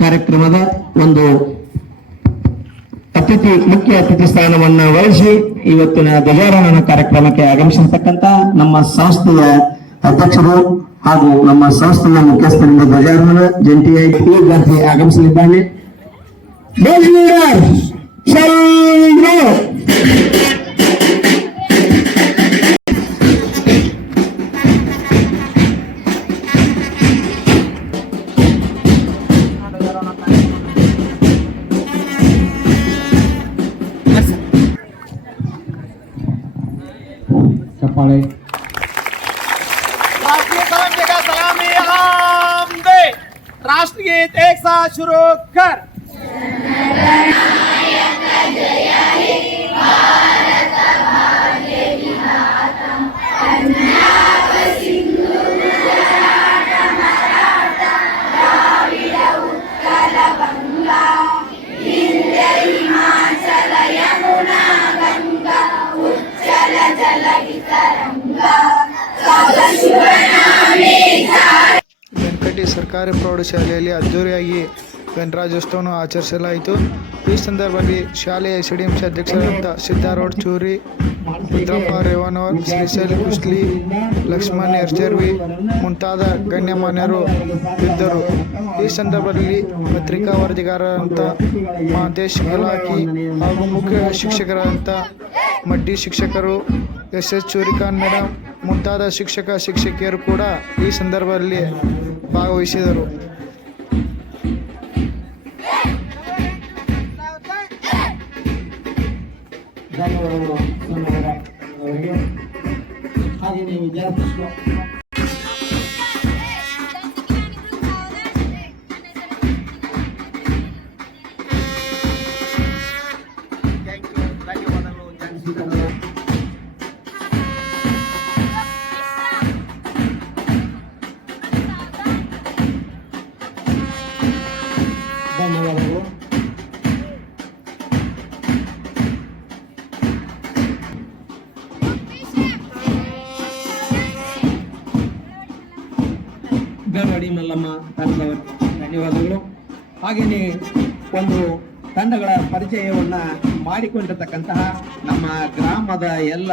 ಕಾರ್ಯಕ್ರಮದ ಒಂದು ಅತಿಥಿ, ಮುಖ್ಯ ಅತಿಥಿ ಸ್ಥಾನವನ್ನು ವಹಿಸಿ ಇವತ್ತಿನ ಧ್ವಜಾರೋಹಣ ಕಾರ್ಯಕ್ರಮಕ್ಕೆ ಆಗಮಿಸಿರ್ತಕ್ಕಂತ ನಮ್ಮ ಸಂಸ್ಥೆಯ ಅಧ್ಯಕ್ಷರು ಹಾಗೂ ನಮ್ಮ ಸಂಸ್ಥೆಯ ಮುಖ್ಯಸ್ಥರಿಂದ ಧ್ವಜಾರೋಹಣ ಜಂಟಿಯಾಗಿ ವಿದ್ಯಾರ್ಥಿ ಆಗಮಿಸಲಿದ್ದಾನೆ. पाळे. राष्ट्रगीत एक साथ शुरू कर. ಸರ್ಕಾರಿ ಪ್ರೌಢಶಾಲೆಯಲ್ಲಿ ಅದ್ಧೂರಿಯಾಗಿ ಗಣರಾಜ್ಯೋತ್ಸವವನ್ನು ಆಚರಿಸಲಾಯಿತು. ಈ ಸಂದರ್ಭದಲ್ಲಿ ಶಾಲೆಯ ಎಸ್ಡಿಎಂಸಿ ಅಧ್ಯಕ್ಷರಾದಂಥ ಸಿದ್ದಾರೋಡ್ ಚೂರಿ ರುದ್ರಪ್ಪ ರೇವನವರ್ ಶ್ರೀಶೈಲ್ ಕುಸ್ಲಿ, ಲಕ್ಷ್ಮಣ್ ಎರ್ಜರ್ವಿ ಮುಂತಾದ ಗಣ್ಯಮಾನ್ಯರು ಇದ್ದರು. ಈ ಸಂದರ್ಭದಲ್ಲಿ ಪತ್ರಿಕಾ ವರದಿಗಾರರಂಥ ಮಹಂತೇಶ್ ಹಾಗೂ ಮುಖ್ಯ ಶಿಕ್ಷಕರಾದಂಥ ಮಡ್ಡಿ ಶಿಕ್ಷಕರು ಎಸ್ ಎಸ್ ಚೂರಿಖಾನ್ ಮೇಡಮ್ ಮುಂತಾದ ಶಿಕ್ಷಕ, ಶಿಕ್ಷಕಿಯರು ಕೂಡ ಈ ಸಂದರ್ಭದಲ್ಲಿ ಭಾಗವಹಿಸಿದರು ಧನ್ಯವಾದಗಳು ಧನ್ಯವಾದ ಅವರಿಗೆ ಹಾಗೆಯೇ ವಿದ್ಯಾರ್ಥಿಗಳು ಧನ್ಯವಾದಗಳು. ಬೆಳವಡಿ ಮಲ್ಲಮ್ಮ ತಂಡದವರು ಧನ್ಯವಾದಗಳು. ಹಾಗೆಯೇ ಒಂದು ತಂಡಗಳ ಪರಿಚಯವನ್ನು ಮಾಡಿಕೊಂಡಿರತಕ್ಕಂತಹ ನಮ್ಮ ಗ್ರಾಮದ ಎಲ್ಲ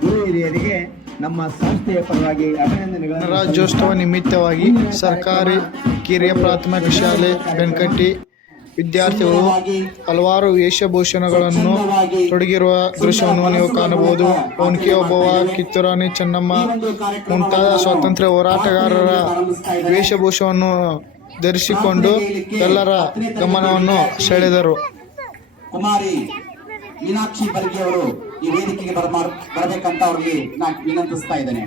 ಗುರು ಹಿರಿಯರಿಗೆ ನಮ್ಮ ಸಂಸ್ಥೆಯ ಪರವಾಗಿ ಅಭಿನಂದನೆಗಳನ್ನು ರಾಜ್ಯೋತ್ಸವ ನಿಮಿತ್ತವಾಗಿ ಸರ್ಕಾರಿ ಕಿರಿಯ ಪ್ರಾಥಮಿಕ ಶಾಲೆ, ಬೆನ್ಕಟ್ಟಿ ವಿದ್ಯಾರ್ಥಿಗಳು ಹಲವಾರು ವೇಷಭೂಷಣಗಳನ್ನು ತೊಡಗಿರುವ ದೃಶ್ಯವನ್ನು ನೀವು ಕಾಣಬಹುದು. ಒನ್ಕೆ ಒಬ್ಬವ, ಕಿತ್ತೂರಾಣಿ ಚೆನ್ನಮ್ಮ ಮುಂತಾದ ಸ್ವಾತಂತ್ರ್ಯ ಹೋರಾಟಗಾರರ ವೇಷಭೂಷವನ್ನು ಧರಿಸಿಕೊಂಡು ಎಲ್ಲರ ಗಮನವನ್ನು ಸೆಳೆದರು. ಕುಮಾರಿ ಮೀನಾಕ್ಷಿ ಬರ್ಗಿ ಈ ವೇದಿಕೆಗೆ ಬರ ಬರಬೇಕಂತ ಅವ್ರಿಗೆ ವಿನಂತಿಸ್ತಾ ಇದ್ದೇನೆ.